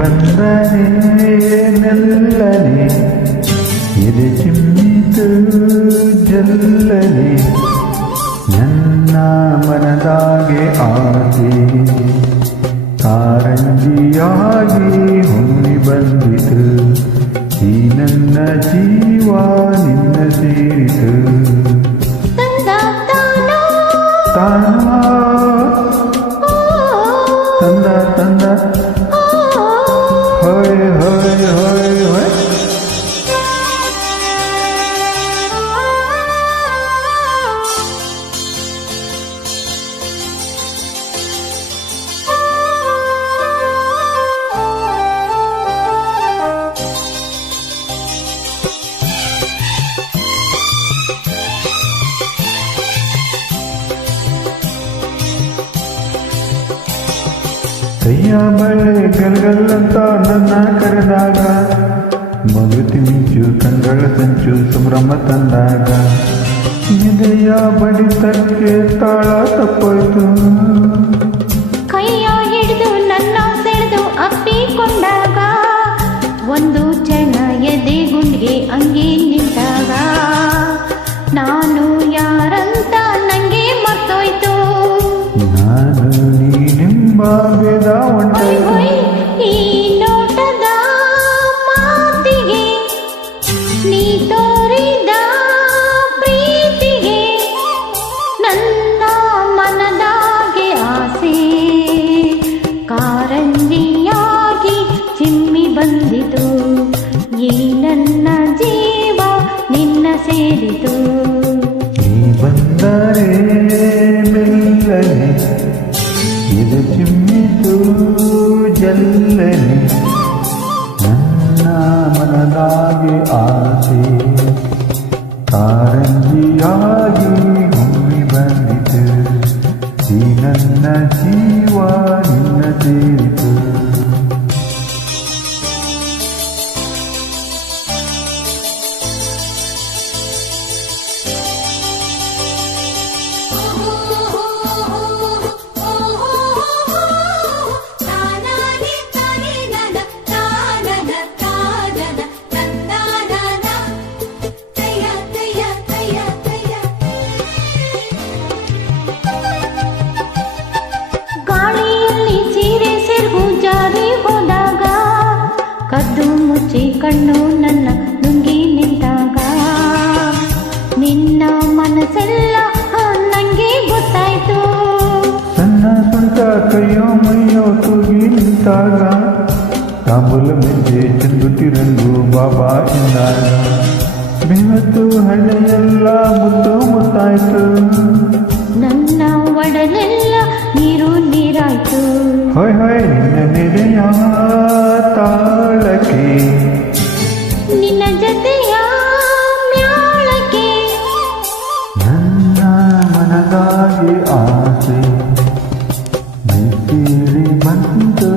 ಬಂದರೆ ಮೆಲ್ಲನೆ ಎದೆ ಚಿಮ್ಮಿತು ಜಲ್ಲನೆ ನನ್ನ ಮನದಾಗೆ ಆಸೆ ಕಾರಂಜಿಯಾಗಿ ಹೊಮ್ಮಿ ಬಂದಿತು ಈ ನನ್ನ ಜೀವ ನಿನ್ನ ಸೇರಿತು ತಾನೋ ತಂದ ತಂದ ಹೋಯ್ ಹೋಯ್ ಹೋಯ್ ಹೋಯ್ ಕೈಯ ಬಳೆ ಗಲ್ಗಲ್ಲಂತ ನನ್ನ ಕರೆದಾಗ ಮಗುತಿ ಮಿಂಚು ಕಂಗಳ ಸಂಚು ಸಂಭ್ರಮ ತಂದಾಗ ಎದೆಯ ಬಡಿತಕ್ಕೆ ತಾಳ ತಪ್ಪೋಯ್ತು ಕೈಯ ಹಿಡಿದು ನನ್ನ ಸೆಳೆದು ಅಪ್ಪಿಕೊಂಡಾಗ ಒಂದು ಕ್ಷಣ ಎದೆ ಗುಂಡಿಗೆ ಅಂಗಿ ನಿಂತಾಗ ನಾನು ಯಾರಂತ ನಂಗೆ ಮರ್ತೋಯ್ತು ನಾನು ನೀನೆಂಬ ಭೇದ ಉಂಟಾಯ್ತು ಈ ನೋಟದ ಮಾತಿಗೆ ನೀ ತೋರಿದ ಪ್ರೀತಿಗೆ ನನ್ನ ಮನದಾಗೆ ಆಸೆ ಕಾರಂಜಿಯಾಗಿ ಚಿಮ್ಮಿ ಬಂದಿತು ಈ ನನ್ನ ಜೀವ ನಿನ್ನ ಸೇರಿತು ನೀ ಬಂದರೆ ಮೆಲ್ಲನೆ ಇದು ಚಿಮ್ಮಿತು ಜಲ್ಲನೆ ನನ್ನ ಮನದಾಗೆ ಆಸೆ ಕಾರಂಜಿಯಾಗಿ ಹೊಮ್ಮಿ ಬಂದಿತು ಈ ನನ್ನ ಜೀವ ನಿನ್ನ ಸೇರಿತು ಕದ್ದು ಮುಚ್ಚಿ ಕಣ್ಣು ನನ್ನ ನುಂಗಿ ನಿಂತಾಗ ನಿನ್ನ ಮನಸ್ಸೆಲ್ಲ ನಂಗೆ ಗೊತ್ತಾಯ್ತು ಸಣ್ಣ ಸ್ವಂತ ಕೈಯೋ ಮೈಯೋ ತೂಗಿ ನಿಂತಾಗ ತಾಂಬೂಲ ಮೆಂತೆ ಚಂದುಟಿ ರಂಗು ಬಾಬಾ ಎಂದಾಗ ಬೆವತ್ತು ಹಳ್ಳೆಯೆಲ್ಲ ಮುತ್ತು ಮುತ್ತಾಯ್ತು ನನ್ನ ಒಡಲೆಲ್ಲ ನೀರು ನೀರಾಯ್ತು ಹೊಯ್ ಹೊಯ್ ನಿನ್ನ ನೆರೆಯ ತಾಳಕ್ಕೆ ನಿನ್ನ ಜೊತೆಯ ಮ್ಯಾಳಕ್ಕೆ ನನ್ನ ಮನದಾಗಿ ಆಸೆ ನೀ ಸೇರಿ ಬಂತು